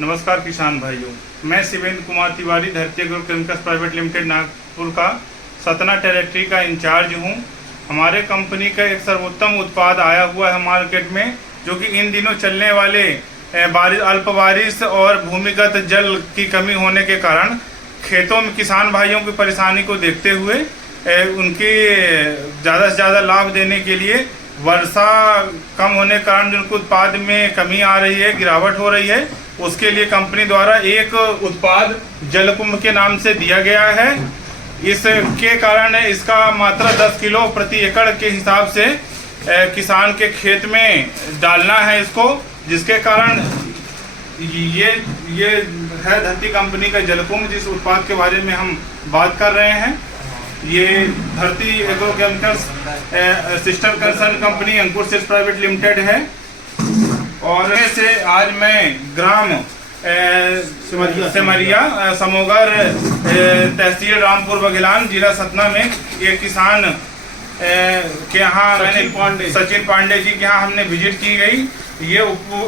नमस्कार किसान भाइयों, मैं शिवेंद्र कुमार तिवारी धरती agro chemicals private limited Nagpur का सतना टेरिटरी का इंचार्ज हूं। हमारे कंपनी का एक सर्वोत्तम उत्पाद आया हुआ है मार्केट में, जो कि इन दिनों चलने वाले अल्प बारिश और भूमिगत जल की कमी होने के कारण खेतों में किसान भाइयों की परेशानी को देखते हुए उनकी ज़्यादा से ज़्यादा लाभ देने के लिए वर्षा कम होने के कारण जिनको उत्पाद में कमी आ रही है, गिरावट हो रही है, उसके लिए कंपनी द्वारा एक उत्पाद जलकुंभ के नाम से दिया गया है। इसके कारण इसका मात्रा 10 किलो प्रति एकड़ के हिसाब से किसान के खेत में डालना है इसको, जिसके कारण ये है धरती कंपनी का जलकुंभ, जिस उत्पाद के बारे में हम बात कर रहे हैं। ये Dharti agro chemicals sister concern company Ankur seeds private limited है। और से आज मैं ग्राम सेमरिया समोगर तहसील रामपुर बघेलान जिला सतना में एक किसान के यहाँ सचिन पांडे जी के यहाँ हमने विजिट की गई। ये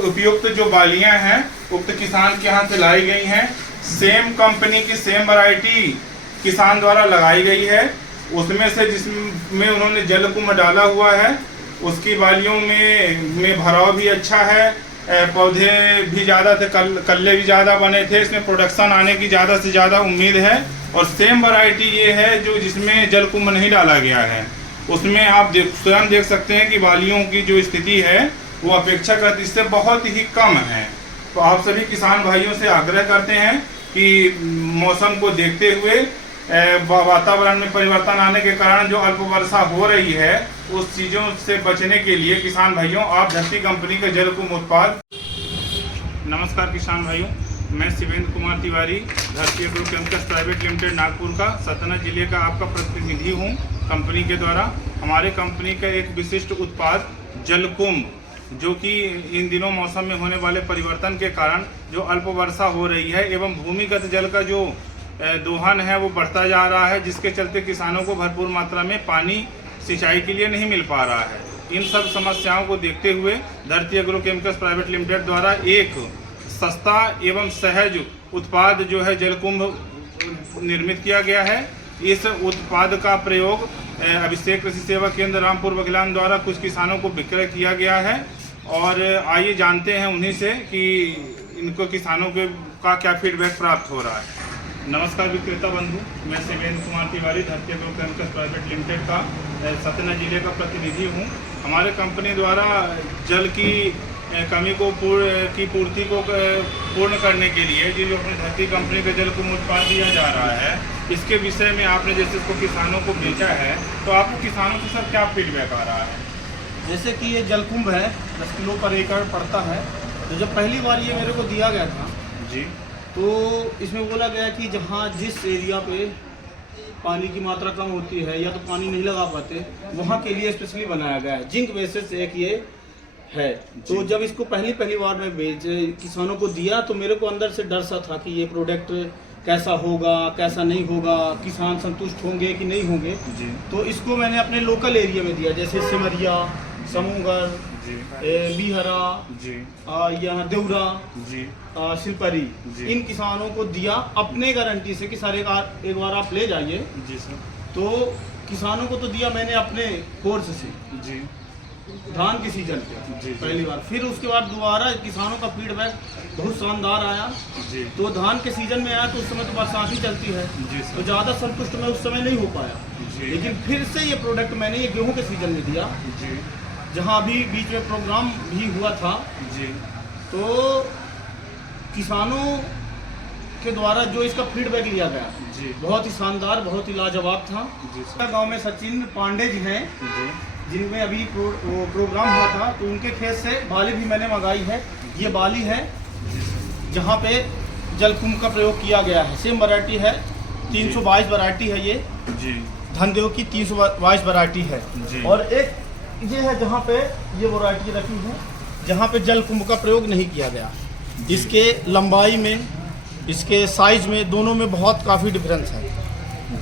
उपयुक्त जो बालियां हैं उक्त किसान के यहाँ से लाई गई हैं। सेम कंपनी की सेम वैरायटी किसान द्वारा लगाई गई है। उसमें से जिसमें उन्होंने जलकुंभ डाला हुआ है, उसकी बालियों में भराव भी अच्छा है, पौधे भी ज़्यादा थे, कल्ले भी ज़्यादा बने थे, इसमें प्रोडक्शन आने की ज़्यादा से ज़्यादा उम्मीद है। और सेम वैरायटी ये है जो जिसमें जलकुंभ नहीं डाला गया है, उसमें आप स्वयं देख सकते हैं कि बालियों की जो स्थिति है वो अपेक्षाकृत इससे बहुत ही कम है। तो आप सभी किसान भाइयों से आग्रह करते हैं कि मौसम को देखते हुए वातावरण में परिवर्तन आने के कारण जो अल्प वर्षा हो रही है, उस चीज़ों से बचने के लिए किसान भाइयों आप धरती कंपनी का जलकुंभ उत्पाद। नमस्कार किसान भाइयों, मैं शिवेंद्र कुमार तिवारी धरती agro chemicals private limited Nagpur का सतना जिले का आपका प्रतिनिधि हूं। कंपनी के द्वारा हमारे कंपनी का एक विशिष्ट उत्पाद जलकुंभ, जो कि इन दिनों मौसम में होने वाले परिवर्तन के कारण जो अल्प वर्षा हो रही है एवं भूमिगत जल का जो दोहन है वो बढ़ता जा रहा है, जिसके चलते किसानों को भरपूर मात्रा में पानी सिंचाई के लिए नहीं मिल पा रहा है। इन सब समस्याओं को देखते हुए धरती एग्रो केमिकल्स प्राइवेट लिमिटेड द्वारा एक सस्ता एवं सहज उत्पाद जो है जलकुंभ निर्मित किया गया है। इस उत्पाद का प्रयोग अभिषेक कृषि सेवा केंद्र रामपुर बघेलान द्वारा कुछ किसानों को विक्रय किया गया है। और आइए जानते हैं उन्हीं से कि इनको किसानों का क्या फीडबैक प्राप्त हो रहा है। नमस्कार विक्रेता बंधु, मैं शिवेंद्र कुमार तिवारी धरती एग्रो केमिकल्स प्राइवेट लिमिटेड का सतना जिले का प्रतिनिधि हूँ। हमारे कंपनी द्वारा जल की कमी को पूर्ति को पूर्ण करने के लिए जो अपनी धरती कंपनी का जलकुंभ उत्पाद दिया जा रहा है, इसके विषय में आपने जैसे इसको किसानों को बेचा है, तो आपको किसानों से सर क्या फीडबैक आ रहा है? जैसे कि ये जलकुंभ है 10 किलो पर एकड़ पड़ता है। तो जब पहली बार ये मेरे को दिया गया था जी, तो इसमें बोला गया कि जहाँ जिस एरिया पे पानी की मात्रा कम होती है या तो पानी नहीं लगा पाते, वहाँ के लिए स्पेशली बनाया गया है। जिंक बेसिस एक ये है। तो जब इसको पहली बार मैं किसानों को दिया, तो मेरे को अंदर से डर सा था कि ये प्रोडक्ट कैसा होगा, कैसा नहीं होगा, किसान संतुष्ट होंगे कि नहीं होंगे। तो इसको मैंने अपने लोकल एरिया में दिया, जैसे सिमरिया, समूगर, बिहरा, यहाँ देवरा, शिलपरी, इन किसानों को दिया अपने गारंटी से कि सर एक बार आप ले जाइए। जी सर। तो किसानों को तो दिया मैंने अपने कोर्स से जी, धान के सीजन पे पहली बार। फिर उसके बाद दोबारा किसानों का फीडबैक बहुत शानदार आया जी। तो धान के सीजन में आया, तो उस समय तो बरसात ही चलती है जी, तो ज़्यादा संतुष्ट मैं उस समय नहीं हो पाया। लेकिन फिर से ये प्रोडक्ट मैंने ये गेहूं के सीजन में दिया जी, जहाँ अभी बीच में प्रोग्राम भी हुआ था जी। तो किसानों के द्वारा जो इसका फीडबैक लिया गया जी, बहुत ही शानदार, बहुत ही लाजवाब था। गांव में सचिन पांडे जी हैं, जिनमें अभी प्रोग्राम हुआ था, तो उनके खेत से बाली भी मैंने मंगाई है। ये बाली है जहाँ पे जलकुंभ का प्रयोग किया गया है। सेम वैरायटी है, 322 वैरायटी है ये जी, धनदेव की 322 वैरायटी है। और एक ये है जहाँ पे ये वैरायटी रखी है जहाँ पे जलकुंभ का प्रयोग नहीं किया गया। इसके लंबाई में, इसके साइज में, दोनों में बहुत काफ़ी डिफरेंस है।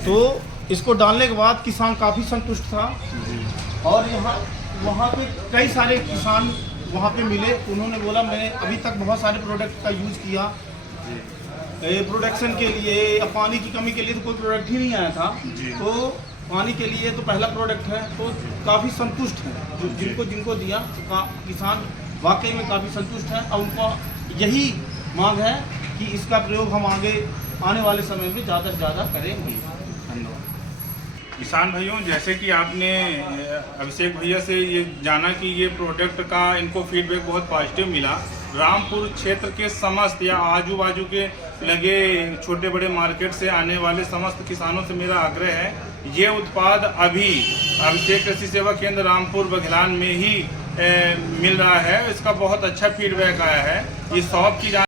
तो इसको डालने के बाद किसान काफ़ी संतुष्ट था। और यहाँ वहाँ पे कई सारे किसान वहाँ पे मिले, उन्होंने बोला मैंने अभी तक बहुत सारे प्रोडक्ट का यूज़ किया प्रोडक्शन के लिए या पानी की कमी के लिए, तो कोई प्रोडक्ट ही नहीं आया था। तो पानी के लिए तो पहला प्रोडक्ट है, तो काफ़ी संतुष्ट हैं जिनको दिया किसान वाकई में काफ़ी संतुष्ट हैं। और उनको यही मांग है कि इसका प्रयोग हम आने वाले समय में ज़्यादा से ज़्यादा करेंगे। धन्यवाद। किसान भाइयों, जैसे कि आपने अभिषेक भैया से ये जाना कि ये प्रोडक्ट का इनको फीडबैक बहुत पॉजिटिव मिला। रामपुर क्षेत्र के समस्त या आजू बाजू के लगे छोटे बड़े मार्केट से आने वाले समस्त किसानों से मेरा आग्रह है, ये उत्पाद अभी अभिषेक कृषि सेवा केंद्र रामपुर बघेलान में ही मिल रहा है। इसका बहुत अच्छा फीडबैक आया है। ये शॉप की